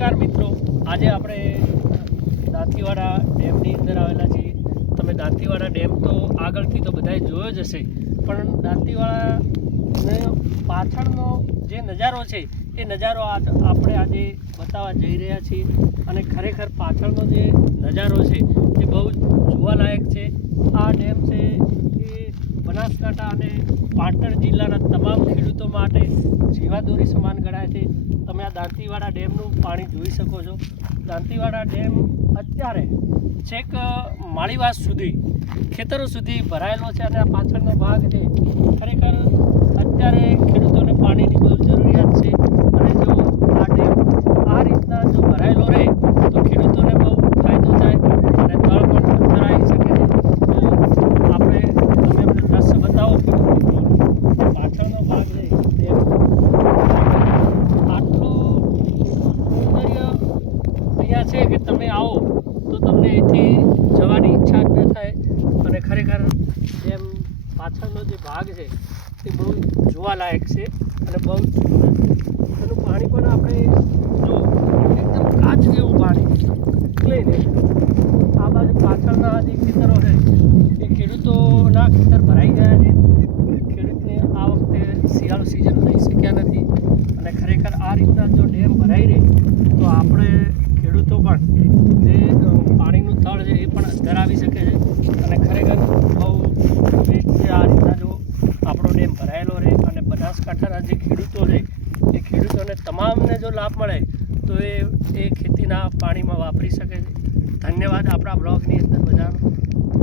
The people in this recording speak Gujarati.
નમસ્કાર મિત્રો, આજે આપણે દાંતીવાડા ડેમની અંદર આવેલા છીએ। તમે દાંતીવાડા ડેમ તો આગળથી તો બધાએ જોયો જ હશે, પણ દાંતીવાડાનો પાછળનો જે નજારો છે એ નજારો આપણે આજે બતાવવા જઈ રહ્યા છીએ। અને ખરેખર પાછળનો જે નજારો છે એ બહુ જોવાલાયક છે। આ ડેમ છે એ બનાસકાંઠા અને પાટણ જિલ્લાના તમામ ખેડૂતો માટે જીવાદોરી સમાન ગણાય છે। તમે આ દાંતીવાડા ડેમનું પાણી જોઈ શકો છો। દાંતીવાડા ડેમ અત્યારે છેક માળીવાસ સુધી ખેતરો સુધી ભરાયેલો છે અને આ પાછળનો ભાગ છે ખરેખર અત્યારે ખેડૂતોને પાણીની બહુ જરૂરિયાત છે। અને જો આ ડેમ આ રીતના જો ભરાયેલો રહે તો ખેડૂતોને બહુ ફાયદો થાય અને તળ પણ પથ્થર આવી શકે છે। તો આપણે તમે એમને દ્રશ્ય બતાવો, પાછળનો ભાગ છે ડેમ, અહીંયા છે કે તમે આવો તો તમને અહીંથી જવાની ઈચ્છા જ ન થાય। અને ખરેખર એમ પાછળનો જે ભાગ છે એ બહુ જોવાલાયક છે અને બહુ એનું પાણી પણ આપણે જો એકદમ કાચ જેવું પાણી લઈને આ બાજુ પાછળના જે ખેતરો છે એ ખેડૂતોના ખેતર ભરાઈ ગયા છે। ખેડૂતને આ વખતે શિયાળુ સિઝન લઈ શક્યા નથી અને ખરેખર આ રીતના જો ડેમ ભરાઈ રહે તો આપણે ખેડૂતો પણ જે પાણીનું તળ છે એ પણ ધરાવી શકે છે। અને ખરેખર બહુ બેસ્ટ છે આ રીતના જો આપણો ડેમ ભરાયેલો રહે અને બનાસકાંઠાના જે ખેડૂતો છે એ ખેડૂતોને તમામને જો લાભ મળે તો એ ખેતીના પાણીમાં વાપરી શકે છે। ધન્યવાદ આપણા બ્લોગની અંદર બધાનો।